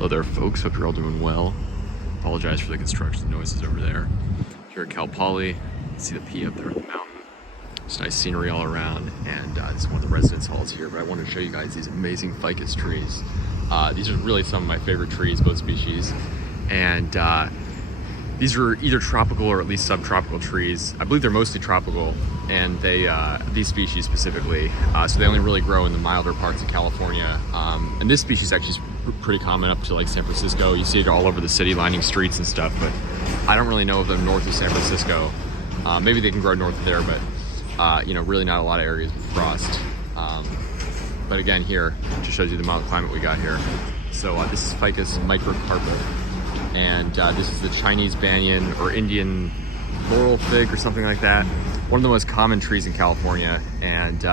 Hello there, folks. Hope you're all doing well. Apologize for the construction noises over there. Here at Cal Poly, see the P up there on the mountain. It's nice scenery all around, and this is one of the residence halls here. But I wanted to show you guys these amazing ficus trees. These are really some of my favorite trees, both species, and these are either tropical or at least subtropical trees. I believe they're mostly tropical, and they these species specifically, so they only really grow in the milder parts of California. And this species actually is pretty common up to like San Francisco. You see it all over the city, lining streets and stuff, but I don't really know of them north of San Francisco. Maybe they can grow north of there, but you know, really not a lot of areas with frost. But again, here, it just shows you the mild climate we got here. So this is Ficus microcarpa, and this is the Chinese banyan or Indian laurel fig or something like that. One of the most common trees in California, and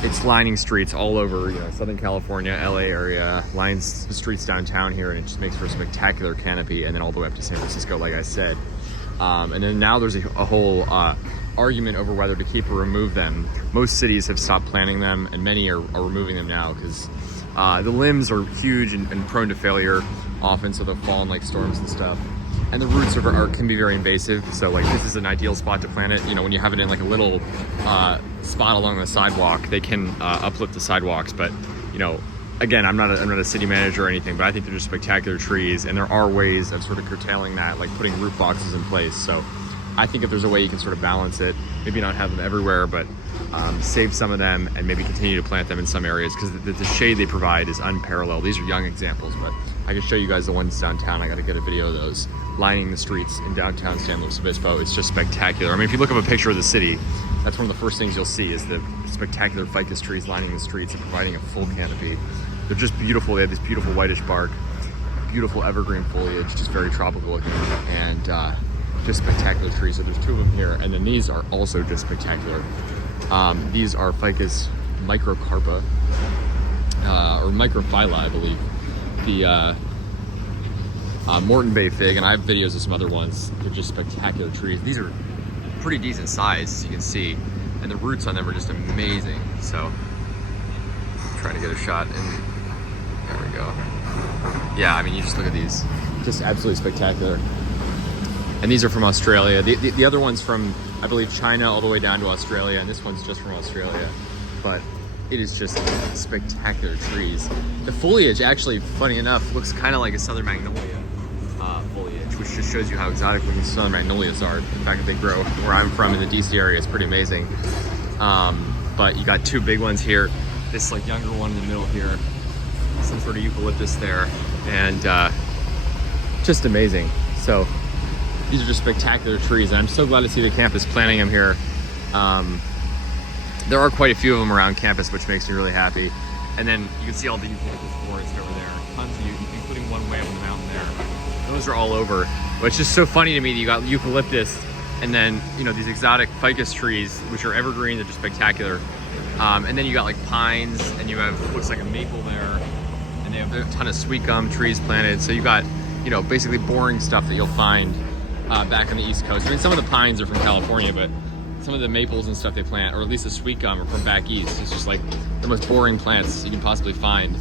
it's lining streets all over, you know, Southern California, LA area, lines the streets downtown here, and it just makes for a spectacular canopy, and then all the way up to San Francisco, like I said. And then now there's a whole argument over whether to keep or remove them. Most cities have stopped planting them, and many are removing them now because the limbs are huge and prone to failure often, so they'll fall in like storms and stuff. And the roots can be very invasive, so like this is an ideal spot to plant it. You know, when you have it in like a little spot along the sidewalk, they can uplift the sidewalks. But you know, again, I'm not a city manager or anything, but I think they're just spectacular trees, and there are ways of sort of curtailing that, like putting root boxes in place. So I think if there's a way you can sort of balance it, maybe not have them everywhere, but save some of them and maybe continue to plant them in some areas, because the shade they provide is unparalleled. These are young examples, but I can show you guys the ones downtown. I got to get a video of those lining the streets in downtown San Luis Obispo. It's just spectacular. I mean, if you look up a picture of the city, that's one of the first things you'll see is the spectacular ficus trees lining the streets and providing a full canopy. They're just beautiful. They have this beautiful whitish bark, beautiful evergreen foliage, just very tropical looking, and just spectacular trees. So there's two of them here, and then these are also just spectacular. These are Ficus microcarpa, or microphylla, I believe. The Morton Bay fig, and I have videos of some other ones. They're just spectacular trees. These are pretty decent size, as you can see, and the roots on them are just amazing. So I'm trying to get a shot, and there we go. Yeah, I mean, you just look at these, just absolutely spectacular. And these are from Australia. The other one's from, I believe, China all the way down to Australia, and this one's just from Australia. But it is just spectacular trees. The foliage, actually, funny enough, looks kind of like a southern magnolia foliage, which just shows you how exotic looking southern magnolias are. The fact that they grow where I'm from in the DC area is pretty amazing. But you got two big ones here. This like younger one in the middle here, some sort of eucalyptus there, and just amazing. So these are just spectacular trees, and I'm so glad to see the campus planting them here. There are quite a few of them around campus, which makes me really happy. And then you can see all the eucalyptus forest over there, tons of eucalyptus, including one way up the mountain there. Those are all over. But it's just so funny to me that you got eucalyptus, and then, you know, these exotic ficus trees, which are evergreen, they're just spectacular. And then you got like pines, and you have, looks like a maple there, and they have a ton of sweet gum trees planted. So you got, you know, basically boring stuff that you'll find back on the East Coast. I mean, some of the pines are from California, but some of the maples and stuff they plant, or at least the sweet gum, are from back east. It's just like the most boring plants you can possibly find,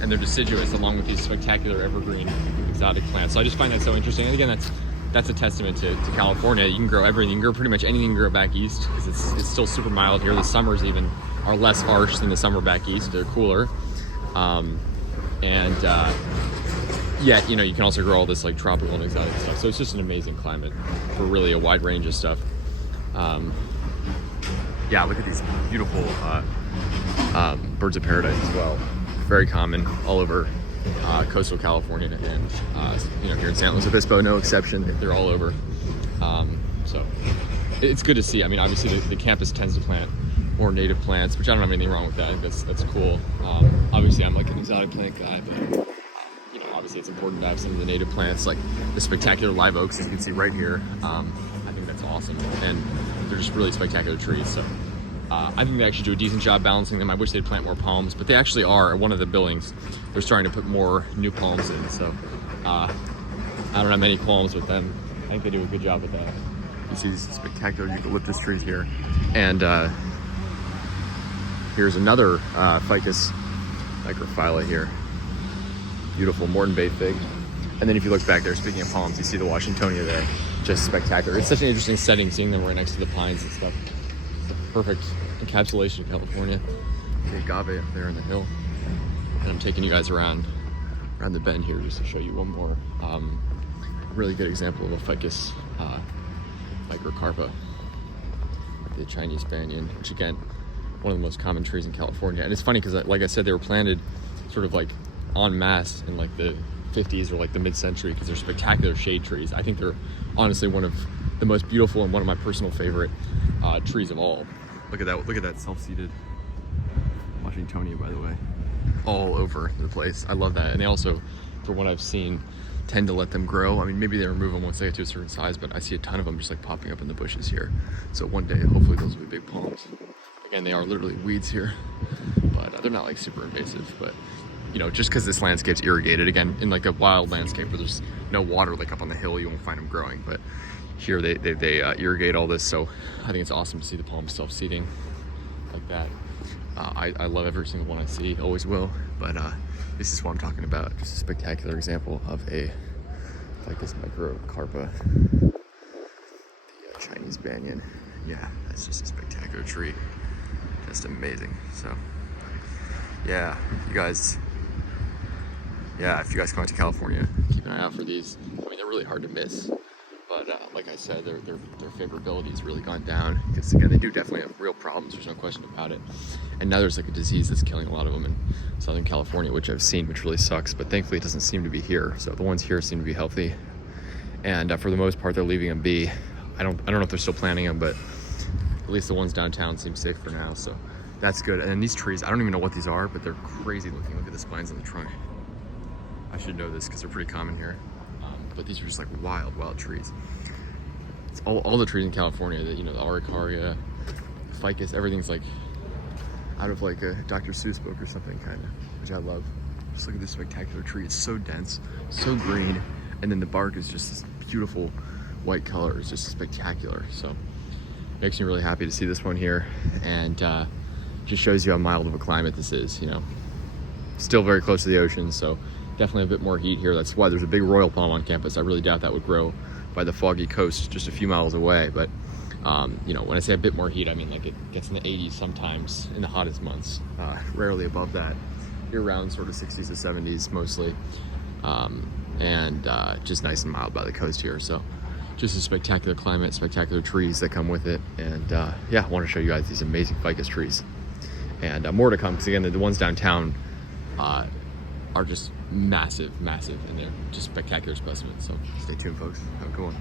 and they're deciduous along with these spectacular evergreen exotic plants. So I just find that so interesting. And again, that's a testament to California. You can grow everything. You can grow pretty much anything you can grow back east, because it's still super mild here. The summers even are less harsh than the summer back east. They're cooler. Yet, you know, you can also grow all this like tropical and exotic stuff. So it's just an amazing climate for really a wide range of stuff. Yeah, look at these beautiful birds of paradise as well. Very common all over coastal California, and you know, here in San Luis Obispo, no exception. They're all over. So it's good to see. I mean, obviously the campus tends to plant more native plants, which I don't have anything wrong with that. I think that's cool. Obviously, I'm like an exotic plant guy, but you know, obviously it's important to have some of the native plants, like the spectacular live oaks, as you can see right here. I think that's awesome, and they're just really spectacular trees. So I think they actually do a decent job balancing them. I wish they'd plant more palms, but they actually are. At one of the buildings, they're starting to put more new palms in. So I don't have many qualms with them. I think they do a good job with that. You see these spectacular eucalyptus trees here, and here's another Ficus microphylla here. Beautiful Morton Bay fig. And then if you look back there, speaking of palms, you see the Washingtonia there. Just spectacular. It's such an interesting setting, seeing them right next to the pines and stuff. Perfect encapsulation of California. The agave up there on the hill. And I'm taking you guys around the bend here just to show you one more really good example of a Ficus microcarpa, the Chinese banyan, which again, one of the most common trees in California. And it's funny because, like I said, they were planted sort of like en masse in like the 50s or like the mid-century because they're spectacular shade trees. I think they're honestly one of the most beautiful and one of my personal favorite trees of all. Look at that! Look at that self-seeded Washingtonia, by the way, all over the place. I love that. And they also, from what I've seen, tend to let them grow. I mean, maybe they remove them once they get to a certain size, but I see a ton of them just like popping up in the bushes here. So one day, hopefully those will be big palms. Again, they are literally weeds here, but they're not like super invasive. But you know, just because this landscape's irrigated, again, in like a wild landscape where there's no water, like up on the hill, you won't find them growing. But here they irrigate all this, so I think it's awesome to see the palms self-seeding like that. I love every single one I see, always will. But this is what I'm talking about. Just a spectacular example of a Ficus microcarpa, the Chinese banyan. Yeah, that's just a spectacular tree. Just amazing. So, yeah, if you guys come out to California, keep an eye out for these. I mean, they're really hard to miss. But like I said, their favorability has really gone down because, again, they do definitely have real problems. There's no question about it. And now there's like a disease that's killing a lot of them in Southern California, which I've seen, which really sucks. But thankfully, it doesn't seem to be here. So the ones here seem to be healthy, and for the most part, they're leaving them be. I don't know if they're still planting them, but at least the ones downtown seem safe for now. So that's good. And these trees, I don't even know what these are, but they're crazy looking. Look at the spines on the trunk. I should know this because they're pretty common here. But these are just like wild trees. It's all the trees in California, that, you know, the Araucaria, Ficus, everything's like out of like a Dr. Seuss book or something, kind of, which I love. Just look at this spectacular tree. It's so dense, so green, and then the bark is just this beautiful white color. It's just spectacular. So makes me really happy to see this one here, and just shows you how mild of a climate this is. You know, still very close to the ocean, so definitely a bit more heat here. That's why there's a big royal palm on campus. I really doubt that would grow by the foggy coast just a few miles away. But you know, when I say a bit more heat, I mean like it gets in the 80s sometimes in the hottest months, rarely above that, year-round sort of 60s to 70s mostly, and just nice and mild by the coast here. So just a spectacular climate, spectacular trees that come with it. And yeah, I want to show you guys these amazing Ficus trees, and more to come, because again, the ones downtown are just massive, and they're just spectacular specimens. So stay tuned, folks. Have a good one.